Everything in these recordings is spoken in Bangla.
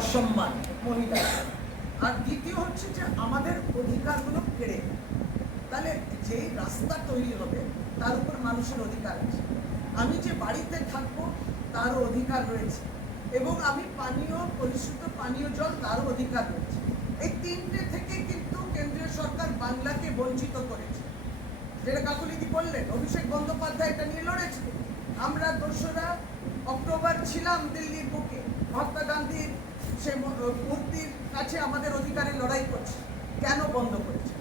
অসম্মান মহিলা, আর দ্বিতীয় হচ্ছে যে আমাদের অধিকারগুলো কেড়ে। তাহলে যেই রাস্তা তৈরি হবে তার উপর মানুষের অধিকার আছে। আমি যে বাড়িতে থাকবো তারও অধিকার রয়েছে, এবং আমি পরিশুদ্ধ পানীয় জল তারও অধিকার রয়েছে। এই তিনটে থেকে কিন্তু কেন্দ্রীয় সরকার বাংলাকে বঞ্চিত করেছে। যেটা কাকলিদি বললেন, অভিষেক বন্দ্যোপাধ্যায় এটা নিয়ে লড়েছে। আমরা 2রা অক্টোবর ছিলাম দিল্লির বুকে, মহাত্মা গান্ধীর সে মূর্তির কাছে আমাদের অধিকারে লড়াই করছে। কেন বন্ধ করেছে?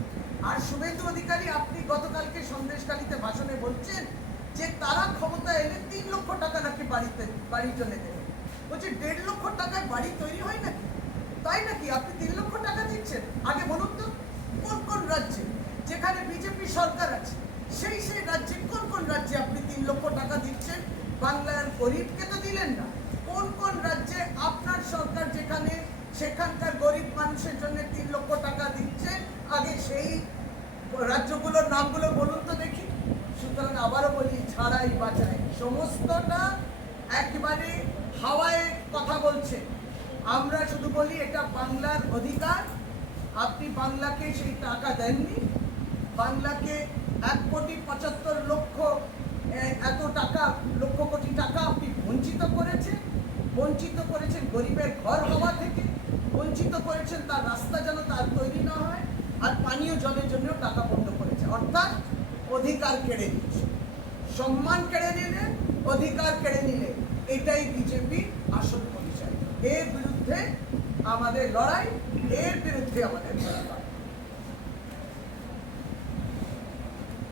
আর শুভেন্দু অধিকারী, আপনি গতকালকে সন্দেশখালীতে ভাষণে বলছেন যে তারা ক্ষমতা এলে 3 লক্ষ টাকা নাকি বাড়ির জন্য দেবে। বলছে 1.5 লক্ষ টাকায় বাড়ি তৈরি হয় নাকি? তাই নাকি? আপনি 3 লক্ষ টাকা দিচ্ছেন? আগে বলুন তো, কোন কোন রাজ্যে যেখানে বিজেপি সরকার আছে সেই রাজ্যে কোন কোন রাজ্যে আপনি 3 লক্ষ টাকা দিচ্ছেন? বাংলার গরিবকে তো দিলেন না। কোন কোন রাজ্যে আপনার সরকার যেখানে সেখানকার গরিব মানুষের জন্য 3 লক্ষ টাকা দিচ্ছে? আগে সেই রাজ্যগুলোর নামগুলো বলুন তো দেখি। সুতরাং আবারও বলি, ছাড়াই বাঁচাই সমস্তটা একেবারে হাওয়ায় কথা বলছে। আমরা শুধু বলি এটা বাংলার অধিকার। আপনি বাংলাকে সেই টাকা দেননি। বাংলাকে 1,75,00,000 এত টাকা, লক্ষ কোটি টাকা আপনি বঞ্চিত করেছেন গরিবের ঘর হওয়া থেকে, বঞ্চিত করেছেন তার রাস্তা যেন তার তৈরি না হয়, আর পানীয় জলের জন্য টাকা বন্ধ করেছে। অর্থাৎ অধিকার কেড়ে নিয়েছে, সম্মান কেড়ে নিলে, অধিকার কেড়ে নিলে। এটাই বিজেপি আসল পরিচয়। এর বিরুদ্ধে আমাদের লড়াই, এর বিরুদ্ধে আমাদের লড়াই।